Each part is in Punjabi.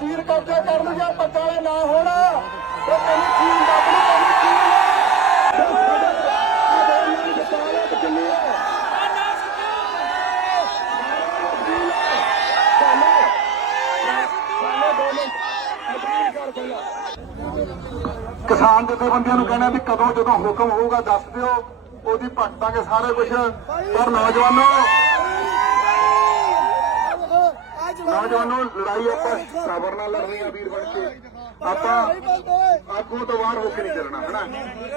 ਚੀਰ ਕਬਜ਼ਾ ਕਰਨ ਜਾਂ ਪੱਗਾਂ ਨਾ ਹੋਣਾ। ਤੇ ਤੈਨੂੰ ਖੂਨ ਦੱਬ ਤੈਨੂੰ ਖੂਨ ਕਿਸਾਨ ਜਥੇਬੰਦੀਆਂ ਨੂੰ ਕਹਿਣਾ ਵੀ ਕਦੋਂ ਜਦੋਂ ਹੁਕਮ ਹੋਊਗਾ ਦੱਸ ਦਿਓ। ਉਹਦੀ ਭਗਤਾਂਗੇ ਦਾਂਗੇ ਸਾਰੇ ਕੁਝ ਪਰ ਨੌਜਵਾਨੋ ਨੌਜਵਾਨੋ ਲੜਾਈ ਆਪਾਂ ਸਬਰ ਨਾਲ ਲੜਨੀ ਆ ਵੀਰ ਬਣ ਕੇ। ਆਪਾਂ ਆਗੂ ਤੋਂ ਬਾਹਰ ਹੋ ਕੇ ਨਹੀਂ ਚੱਲਣਾ ਹਨਾ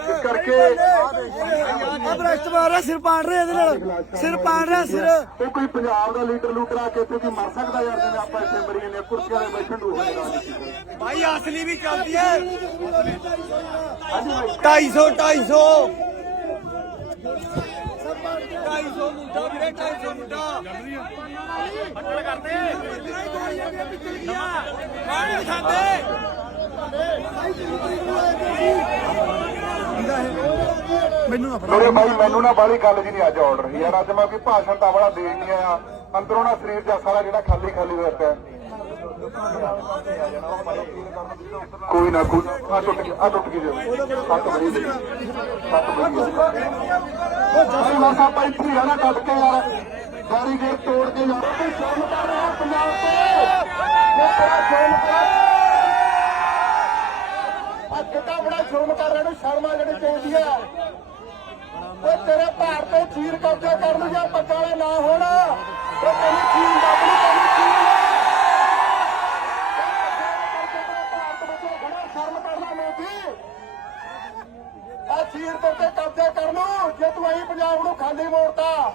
ਇਸ ਕਰਕੇ ਆ ਭ੍ਰਸ਼ਟ ਮਾਰ ਰਿਹਾ ਸਿਰ ਪਾੜ ਰਿਹਾ ਇਹਦੇ ਨਾਲ। ਸਿਰ ਪਾੜ ਰਿਹਾ ਸਿਰ। ਉਹ ਕੋਈ ਪੰਜਾਬ ਦਾ ਲੀਡਰ ਲੂਟਰ ਕੇ ਇੱਥੇ ਕੀ ਮਰ ਸਕਦਾ ਯਾਰ ਜਿਵੇਂ ਆਪਾਂ ਇੱਥੇ ਮਰੀ ਨੇ ਕੁਰਸੀਆਂ ਦੇ ਬੈਠਣ ਨੂੰ ਭਾਈ ਅਸਲੀ ਵੀ ਚੱਲਦੀ ਹੈ। 250 250 250 ਮੁੰਡਾ ਵੀਰੇ 250 ਮੁੰਡਾ। ਅੱਟੜ ਕਰਦੇ। ਮਾਰ ਨਹੀਂ ਖਾਂਦੇ ਮੈਨੂੰ ਨਾ ਮੇਰੇ ਭਾਈ ਮੈਨੂੰ ਨਾ ਬਾਲੀ ਗੱਲ ਜੀ ਨਹੀਂ ਅੱਜ ਆਰਡਰ ਯਾਰ ਅੱਜ ਮੈਂ ਕੋਈ ਭਾਸ਼ਣ ਤਾਂ ਬੜਾ ਦੇਣ ਨਹੀਂ ਆਇਆ। ਅੰਦਰੋਂ ਨਾ ਸਰੀਰ ਦਾ ਸਾਰਾ ਜਿਹੜਾ ਖਾਲੀ ਖਾਲੀ ਹੋਇਆ ਪਿਆ ਕੋਈ ਨਾ, ਕੋਈ ਆ ਟੁੱਟ ਗਿਆ, ਆ ਟੁੱਟ ਗਈ ਸੱਤ ਬੜੀ ਸੱਤ ਬੜੀ ਭਾਈ ਮਾਸਾ ਭਾਈ, ਇੱਥੇ ਨਾ ਕੱਟ ਕੇ ਯਾਰ। ਬੈਰੀਗੇਡ ਤੋੜ ਕੇ ਯਾਰ। ਕੋਈ ਸ਼ਰਮ ਕਰ ਰਿਹਾ ਪੰਜਾਬ ਤੇ। ਮੈਂ ਤੇਰਾ ਸ਼ਰਮ ਕਰ ਆ ਕਿੱਡਾ ਬੜਾ ਸ਼ਰਮ ਕਰ ਰਿਹਾ ਨੂੰ ਸ਼ਰਮਾ ਜਿਹੜੀ ਚਾਹੀਦੀ ਆ। ਉਹ ਤੇਰੇ ਭਾਰ ਤੇ ਚੀਰ ਕਬਜ਼ਾ ਕਰਨ ਜਾਂ ਪੱਗਾਂ ਨਾ ਹੋਣਾ ਓਏ ਤੈਨੂੰ ਖੂਨ ਦੱਬ ਨੂੰ ਤੈਨੂੰ ਖੂਨ ਭਾਰਤ ਵਿੱਚੋਂ ਖੜਾ ਸ਼ਰਮ ਕਰਨਾ ਲੋਕੀ ਆ ਚੀਰ ਤੇ ਕਰਨ। ਨੂੰ ਜੇ ਤੂੰ ਆਈ ਪੰਜਾਬ ਨੂੰ ਖਾਲੀ ਮੋੜਤਾ।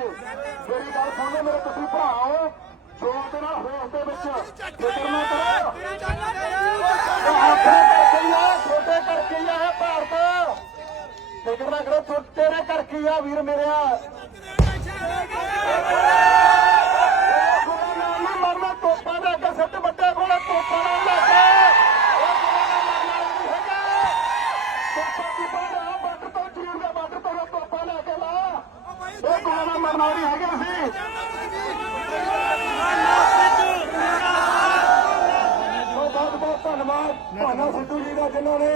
ਮੇਰੀ ਗੱਲ ਸੁਣ ਮੇਰੇ ਤੁਸੀਂ ਭਰਾ ਹੋ ਜੋਰ ਦੇ ਨਾਲ ਹੋਸ਼ ਦੇ ਵਿੱਚ ਫਿਕਰ ਨਾ ਕਰੋ। ਆਪਣੇ ਕਰਕੇ ਹੀ ਆ ਛੋਟੇ ਕਰਕੇ ਹੀ ਆ ਭਾਰਤ। ਫਿਕਰ ਨਾ ਕਰੋ ਤੇਰੇ ਕਰਕੇ ਹੀ ਆ ਵੀਰ ਮੇਰਿਆ ਮਰਨਾ ਨਹੀਂ ਹੈਗਾ ਸੀ ਬਹੁਤ ਬਹੁਤ ਧੰਨਵਾਦ ਭਾਨਾ ਸਿੱਧੂ ਜੀ ਦਾ ਜਿਨ੍ਹਾਂ ਨੇ